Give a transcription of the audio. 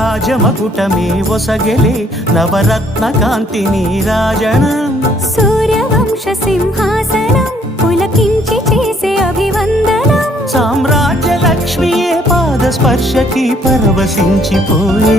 రాజమకుటమే ఒసగెలే నవరత్న కాంతి నీరాజనం సూర్యవంశ సింహాసనం పులకించి చేసే అభివందనం సామ్రాజ్య లక్ష్మియే పాద స్పర్శకి పరవశించిపోయే